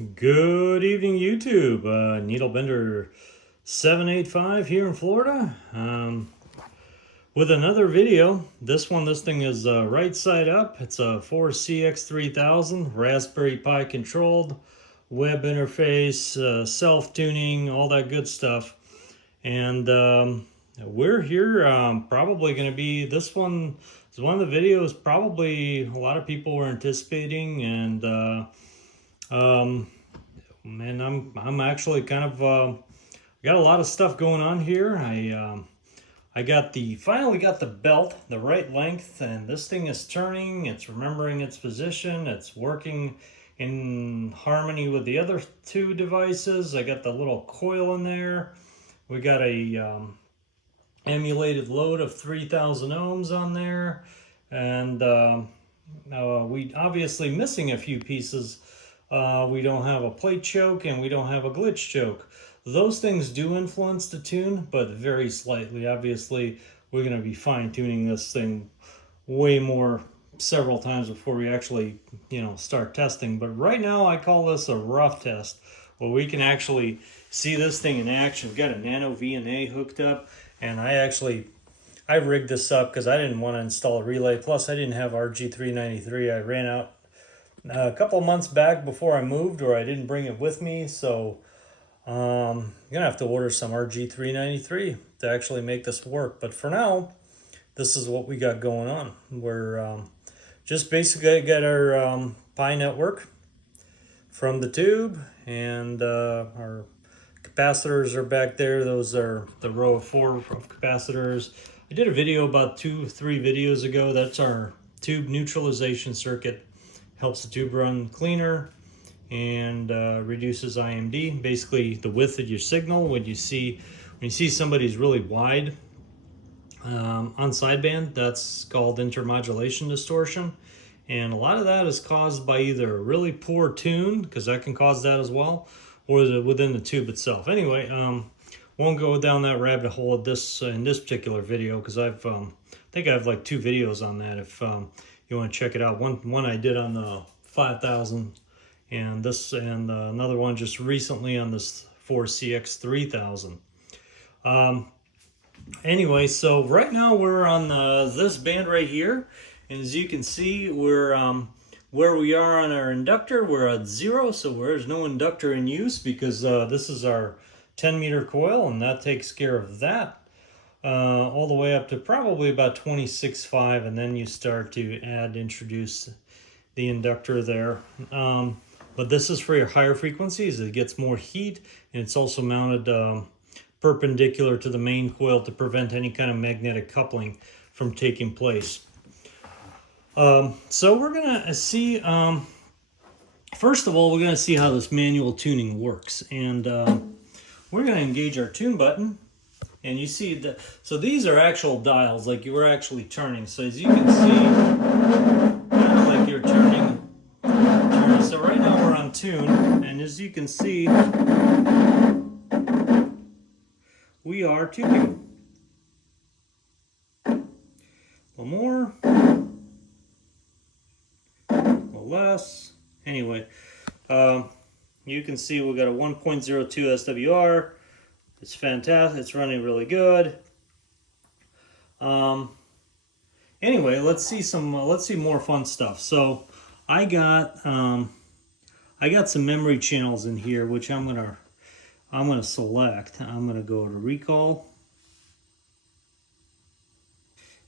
Good evening, YouTube. Needle Bender 785 here in Florida with another video. This thing is right side up. It's a 4cx3000 Raspberry Pi controlled web interface, self-tuning, all that good stuff. And we're here probably going to be, this one is one of the videos probably a lot of people were anticipating, and man, I'm actually kind of got a lot of stuff going on here. I finally got the belt the right length, and this thing is turning. It's remembering its position. It's working in harmony with the other two devices. I got the little coil in there. We got a emulated load of 3,000 ohms on there, and we obviously missing a few pieces. We don't have a plate choke and we don't have a glitch choke. Those things do influence the tune, but very slightly. Obviously, we're going to be fine-tuning this thing way more several times before we actually, start testing. But right now, I call this a rough test, where we can actually see this thing in action. We've got a nano VNA hooked up, and I rigged this up because I didn't want to install a relay. Plus, I didn't have RG393. I ran out a couple of months back before I moved, or I didn't bring it with me, so I'm gonna have to order some RG393 to actually make this work. But for now, this is what we got going on. We're just basically got our Pi network from the tube, and our capacitors are back there. Those are the row of 4 of capacitors. I did a video about 2-3 videos ago. That's our tube neutralization circuit. Helps the tube run cleaner and reduces IMD. Basically, the width of your signal. When you see somebody's really wide on sideband, that's called intermodulation distortion, and a lot of that is caused by either a really poor tune, because that can cause that as well, or within the tube itself. Anyway, won't go down that rabbit hole in this particular video, because I think I have like 2 videos on that. If you want to check it out, one I did on the 5000, and another one just recently on this 4cx3000. Anyway, so right now we're on this band right here, and as you can see, we're where we are on our inductor, we're at 0, so there's no inductor in use, because this is our 10-meter coil, and that takes care of that. All the way up to probably about 26.5, and then you start to introduce the inductor there. But this is for your higher frequencies. It gets more heat, and it's also mounted perpendicular to the main coil to prevent any kind of magnetic coupling from taking place. So we're gonna see, first of all, we're gonna see how this manual tuning works, and we're gonna engage our tune button. And you see so these are actual dials, like you were actually turning. So as you can see, kind of like you're turning. So right now we're on tune, and as you can see, we are tuning. A little more, a little less. Anyway, you can see we got a 1.02 SWR. It's fantastic. It's running really good. Anyway, let's see more fun stuff. So I got some memory channels in here, which I'm gonna select. I'm gonna go to recall,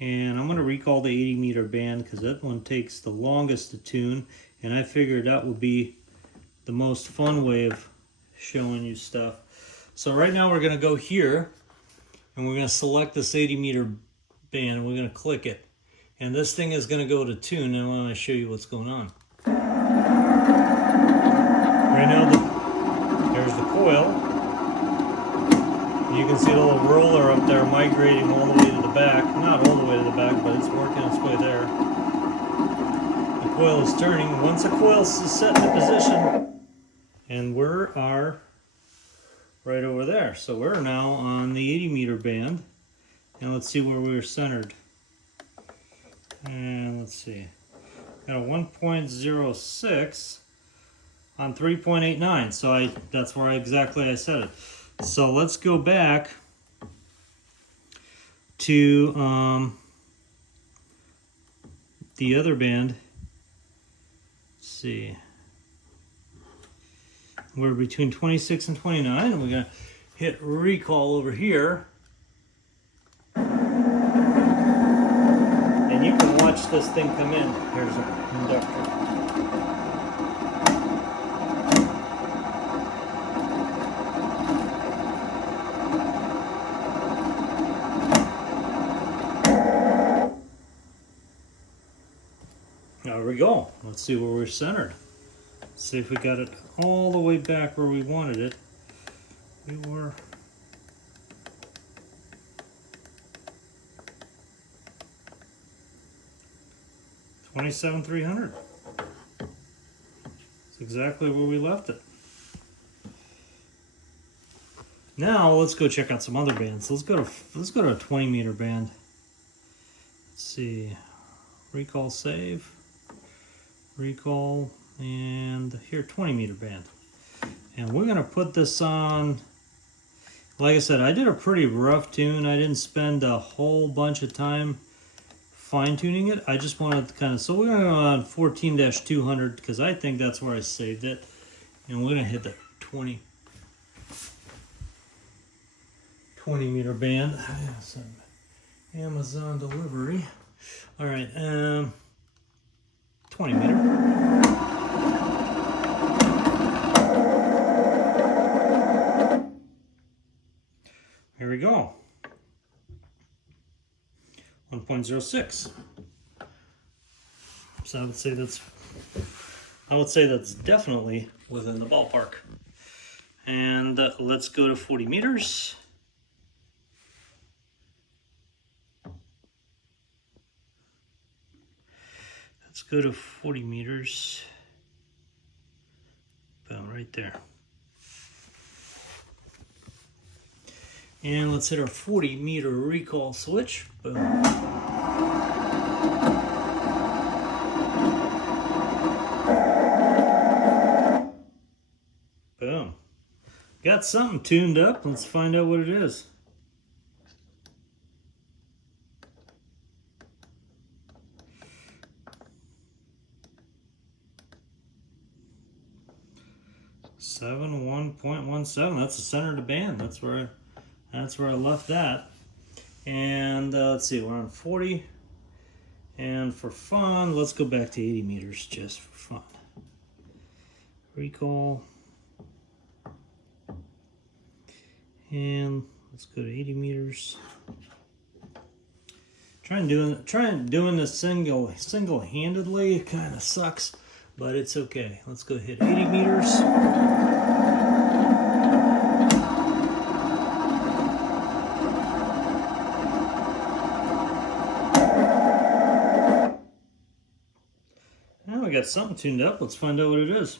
and I'm gonna recall the 80-meter band, because that one takes the longest to tune, and I figured that would be the most fun way of showing you stuff. So right now we're going to go here, and we're going to select this 80-meter band, and we're going to click it. And this thing is going to go to tune, and I want to show you what's going on. Right now, there's the coil. You can see the little roller up there migrating all the way to the back. Not all the way to the back, but it's working its way there. The coil is turning. Once the coil is set in position, and we are right over there. So we're now on the 80-meter band, and let's see where we're centered. And let's see, got a 1.06, on 3.89. So that's where I said it. So let's go back to the other band. Let's see. We're between 26 and 29, and we're gonna hit recall over here. And you can watch this thing come in. Here's an inductor. There we go. Let's see where we're centered. See if we got it all the way back where we wanted it. We were 27,300. That's exactly where we left it. Now let's go check out some other bands. Let's go to a 20 meter band. Let's see. Recall, save. Recall, and here 20 meter band. And we're gonna put this on. Like I said, I did a pretty rough tune. I didn't spend a whole bunch of time fine-tuning it. I just wanted to kind of, so we're gonna go on 14-200 because I think that's where I saved it. And we're gonna hit the 20 meter band. Some Amazon delivery. All right, 20 meter. Here we go. 1.06. So I would say that's definitely within the ballpark. And let's go to 40 meters. Let's go to 40 meters. Boom, right there. And let's hit our 40 meter recall switch. Boom. Boom. Got something tuned up. Let's find out what it is. Seven 1.17. That's the center of the band. That's where I left that. And let's see, we're on 40. And for fun, let's go back to 80 meters just for fun. Recall. And let's go to 80 meters. Trying doing this single-handedly kind of sucks, but it's okay. Let's go hit 80 meters. Now we got something tuned up. Let's find out what it is.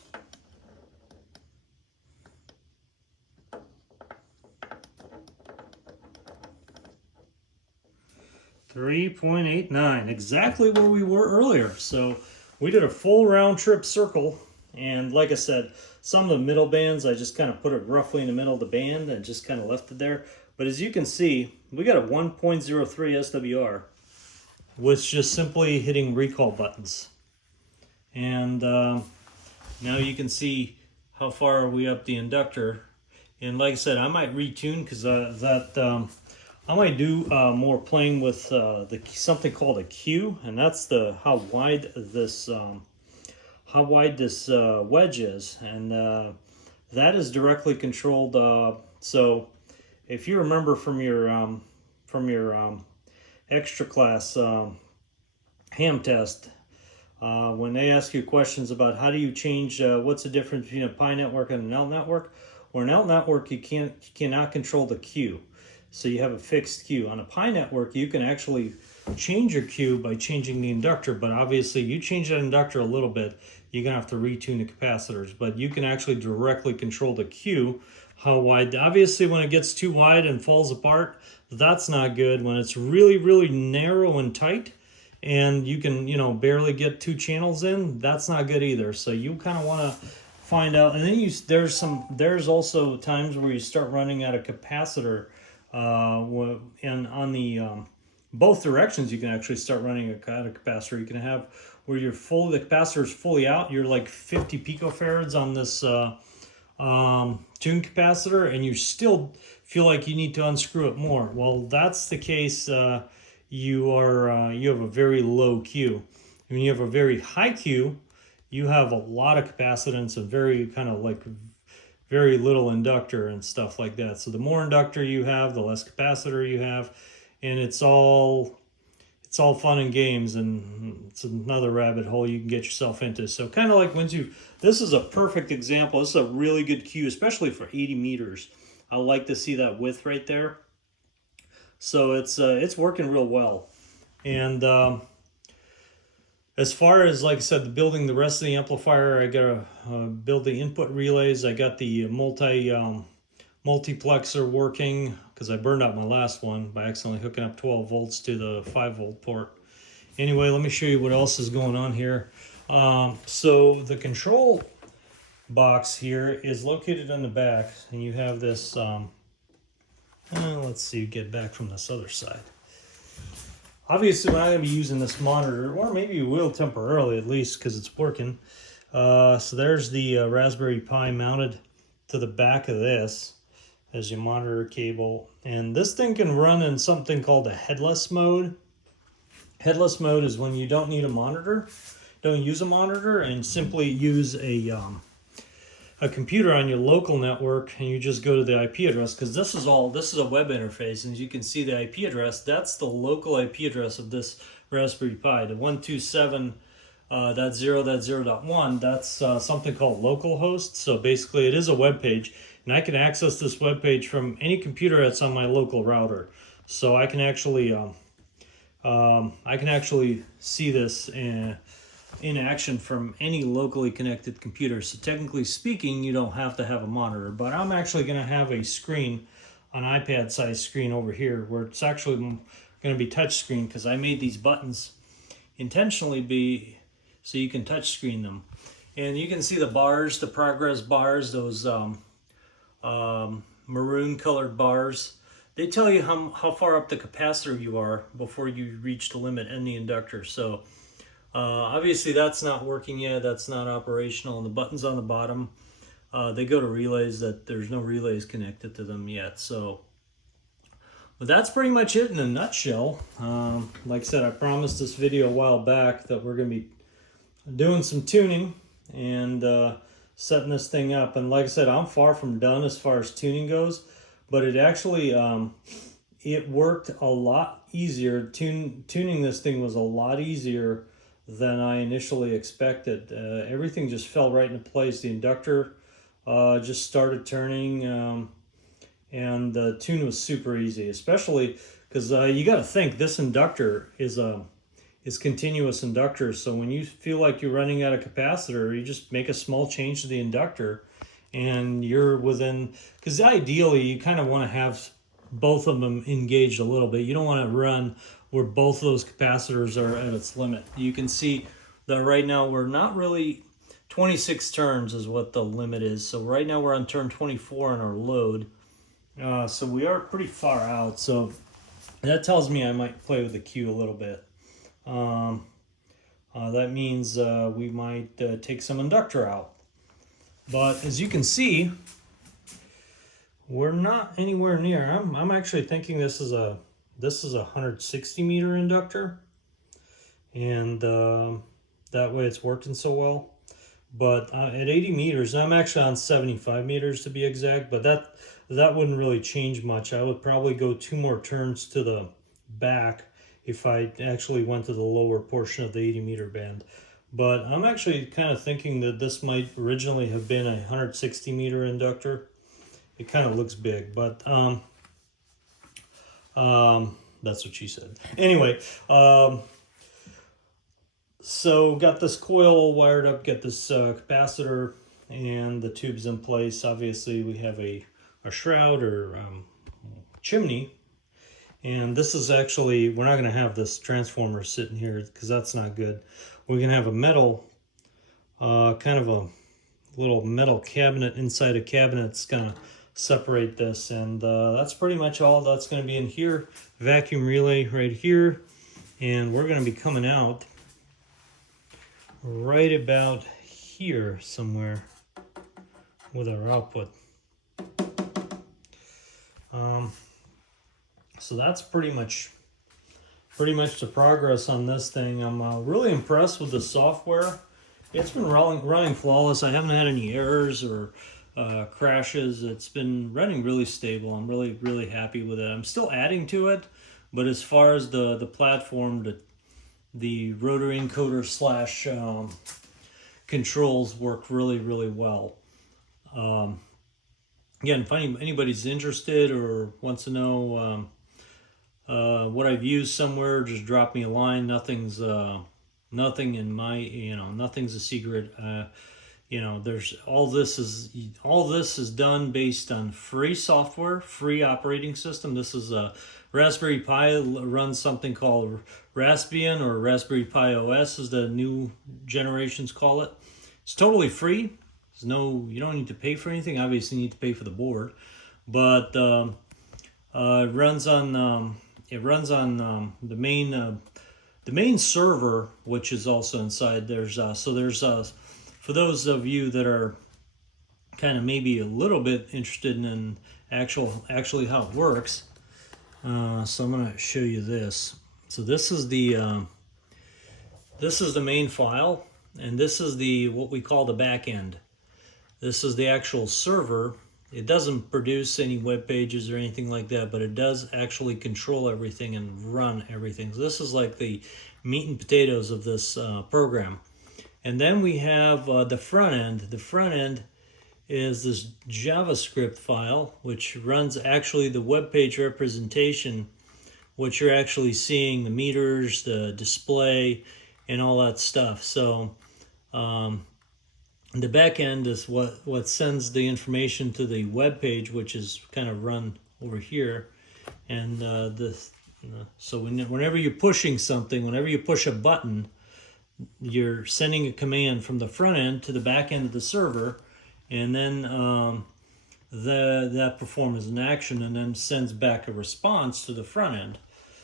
.89, exactly where we were earlier. So we did a full round trip circle, and like I said, some of the middle bands I just kind of put it roughly in the middle of the band and just kind of left it there. But as you can see, we got a 1.03 SWR with just simply hitting recall buttons. And now you can see how far are we up the inductor. And like I said, I might retune because I might do more playing with something called a Q, and that's how wide this wedge is, and that is directly controlled. So if you remember from your extra class ham test, when they ask you questions about how do you change what's the difference between a Pi network and an L network, or an L network you cannot control the Q. So you have a fixed Q. On a Pi network, you can actually change your Q by changing the inductor, but obviously you change that inductor a little bit, you're gonna have to retune the capacitors, but you can actually directly control the Q, how wide. Obviously when it gets too wide and falls apart, that's not good. When it's really, really narrow and tight, and you can, barely get two channels in, that's not good either. So you kind of want to find out, and then there's also times where you start running out of capacitor, and on the both directions you can actually start running out of capacitor. You can have where the capacitor is fully out, you're like 50 picofarads on this tune capacitor, and you still feel like you need to unscrew it more. Well, that's the case. You have a very low Q. When you have a very high Q, you have a lot of capacitance and very very little inductor and stuff like that. So the more inductor you have, the less capacitor you have, and it's all fun and games, and it's another rabbit hole you can get yourself into. So kind of like this is a perfect example. This is a really good Q, especially for 80 meters. I like to see that width right there. So it's working real well. And as far as, like I said, building the rest of the amplifier, I gotta build the input relays. I got the multiplexer working because I burned out my last one by accidentally hooking up 12 volts to the 5 volt port. Anyway, let me show you what else is going on here. So the control box here is located on the back, and you have this, let's see, get back from this other side. Obviously, we're not going to be using this monitor, or maybe we will temporarily at least because it's working. So there's the Raspberry Pi mounted to the back of this as your monitor cable. And this thing can run in something called a headless mode. Headless mode is when you don't need a monitor, don't use a monitor, and simply use a computer on your local network, and you just go to the IP address, because this is a web interface, and as you can see the IP address, that's the local IP address of this Raspberry Pi, the 127.0.0.1. That's something called localhost. So basically it is a web page, and I can access this web page from any computer that's on my local router. So I can actually see this in action from any locally connected computer. So technically speaking, you don't have to have a monitor, but I'm actually going to have a screen, an iPad size screen over here, where it's actually going to be touch screen, because I made these buttons intentionally so you can touch screen them. And you can see the bars, the progress bars, those maroon colored bars. They tell you how far up the capacitor you are before you reach the limit and the inductor. So obviously that's not working yet, that's not operational, and the buttons on the bottom, they go to relays that there's no relays connected to them yet. So, but that's pretty much it in a nutshell. Like I said, I promised this video a while back that we're going to be doing some tuning and setting this thing up. And like I said, I'm far from done as far as tuning goes, but it actually, it worked a lot easier. Tuning this thing was a lot easier than I initially expected. Everything just fell right into place. The inductor just started turning, and the tune was super easy, especially because you got to think this inductor is continuous inductor. So when you feel like you're running out of capacitor, you just make a small change to the inductor, and you're within. Because ideally, you kind of want to have both of them engaged a little bit. You don't want to run where both of those capacitors are at its limit. You can see that right now we're not really, 26 turns is what the limit is. So right now we're on turn 24 on our load. So we are pretty far out. So that tells me I might play with the Q a little bit. That means we might take some inductor out. But as you can see, we're not anywhere near. I'm actually thinking this is a 160 meter inductor, and that way it's working so well. But at 80 meters, I'm actually on 75 meters to be exact, but that wouldn't really change much. I would probably go 2 more turns to the back if I actually went to the lower portion of the 80 meter band. But I'm actually kind of thinking that this might originally have been a 160 meter inductor. It kind of looks big, but that's what she said. Anyway, so got this coil wired up, got this capacitor and the tubes in place. Obviously we have a shroud or chimney, and this is actually, we're not going to have this transformer sitting here because that's not good. We're going to have a metal, kind of a little metal cabinet inside a cabinet that's gonna separate this, and that's pretty much all that's gonna be in here. Vacuum relay right here, and we're gonna be coming out right about here somewhere with our output. So that's pretty much the progress on this thing. I'm really impressed with the software. It's been running flawless. I haven't had any errors or crashes. It's been running really stable. I'm really happy with it. I'm still adding to it, but as far as the platform, the rotary encoder slash controls work really well. Again, if anybody's interested or wants to know what I've used somewhere, just drop me a line. Nothing's in my, nothing's a secret. There's all this is done based on free software, free operating system. This is a Raspberry Pi, runs something called Raspbian, or Raspberry Pi OS as the new generations call it. It's totally free. You don't need to pay for anything. Obviously, you need to pay for the board, but it runs on the main server, which is also inside. There's for those of you that are kind of maybe a little bit interested in actually how it works. So I'm going to show you this. So this is the main file, and this is what we call the back end. This is the actual server. It doesn't produce any web pages or anything like that, but it does actually control everything and run everything. So this is like the meat and potatoes of this program. And then we have the front end. The front end is this JavaScript file, which runs actually the web page representation, what you're actually seeing, the meters, the display, and all that stuff. So the back end is what sends the information to the web page, which is kind of run over here. And so whenever you're pushing something, whenever you push a button, you're sending a command from the front end to the back end of the server, and then that performs an action and then sends back a response to the front end.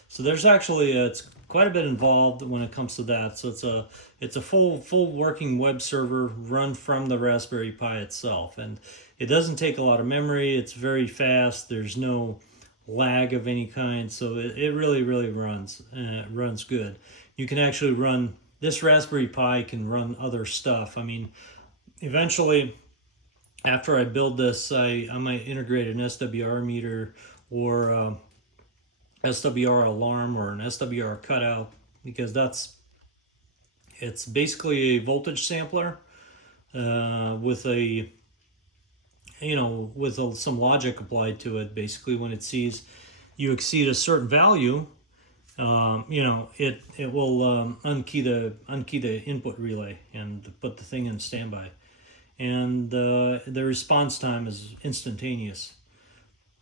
So there's actually it's quite a bit involved when it comes to that. So it's a full working web server run from the Raspberry Pi itself, and it doesn't take a lot of memory. It's very fast. There's no lag of any kind, so it really runs good. You can actually run this Raspberry Pi can run other stuff. I mean, eventually, after I build this, I might integrate an SWR meter or SWR alarm or an SWR cutout, because it's basically a voltage sampler with some logic applied to it. Basically, when it sees you exceed a certain value, it will unkey the input relay and put the thing in standby, and the response time is instantaneous.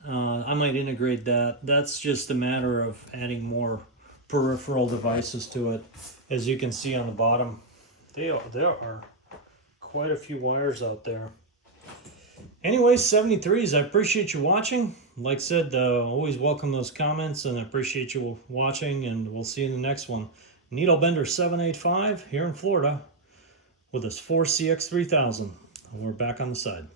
I might integrate that. That's just a matter of adding more peripheral devices to it. As you can see on the bottom, there are quite a few wires out there. Anyways, 73s, I appreciate you watching. Like I said, always welcome those comments, and I appreciate you watching, and we'll see you in the next one. Needlebender 785 here in Florida with this 4cx3000. We're back on the side.